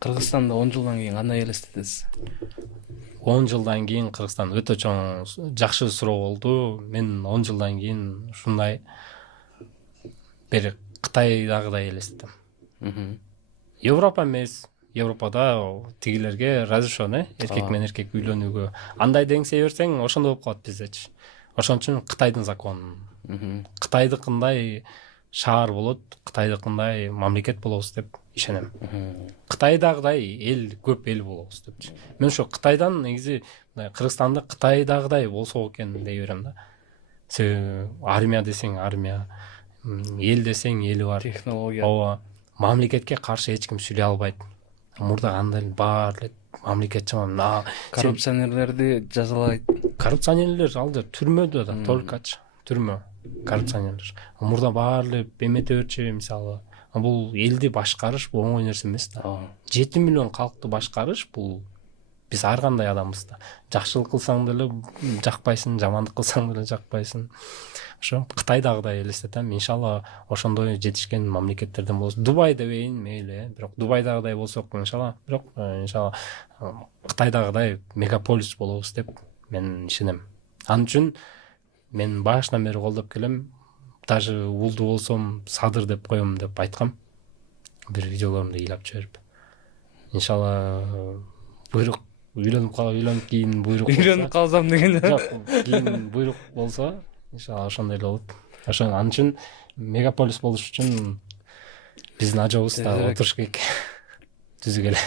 Кыргызстанда 10 жылдан кийин кандай элестетесиз? 10 жылдан кийин Кыргызстан өтө чоң жакшы суроо болду. Мен 10 жылдан кийин ушундай бир Кытайдагыдай элестетем. Европа эмес. Европада тигилерге разрешено, эркек менен эркек үйлөнүүгө. Андай деңсей берсең, ошондой болуп калат биздечи. Ошон үчүн Кытайдын закону. Кытайдыкындай шаар болот, Кытайдыкындай мамлекет болобуз деп ишенем. Кытайдагыдай эл көп эл болобуз депчи. Мен ошо Кытайдан негизи Кыргызстанды Кытайдагыдай болсо экен дей берем да. Себеби армия десең армия, эл десең эли бар. Технология. Ооба, мамлекетке каршы эч ким сүйлөй албайт. Мурда кандай баар эле мамлекет жаман. Коррупционерлерди жазалайт. Коррупционерлер алды түрмөдө да, толкачы түрмө. Коррупционерлер. Мурда баар эле эмете берчи, мисалы. Бул элди башкарыш бул оңой нерсе эмес да. 7 миллион калкты башкарыш бул биз ар кандай адамбыз да. Жакшылык кылсаң деле жакпайсың, жамандык кылсаң деле жакпайсың. Ошо Кытайдагыдай элестетем. Иншалла ошондой жетишкен мамлекеттерден болобуз. Дубай дебейин мейли, бирок Дубайдагыдай болсок иншалла, бирок иншалла Кытайдагыдай мегаполис болобуз деп мен ишенем. Ал үчүн мен башынан бери колдоп келем. Даже улду болсом Садыр деп коем деп айткам. Бир видеолорумду ыйлап жиберип. Иншалла буйрук үйлөнүп кийин буйрук болсо. Үйлөнүп калсам деген. Жок, кийин буйрук болсо, иншалла ошондой эле болот. Ошон ал үчүн мегаполис болуш үчүн биздин ажобуз да отуруш керек. Түзүгеле.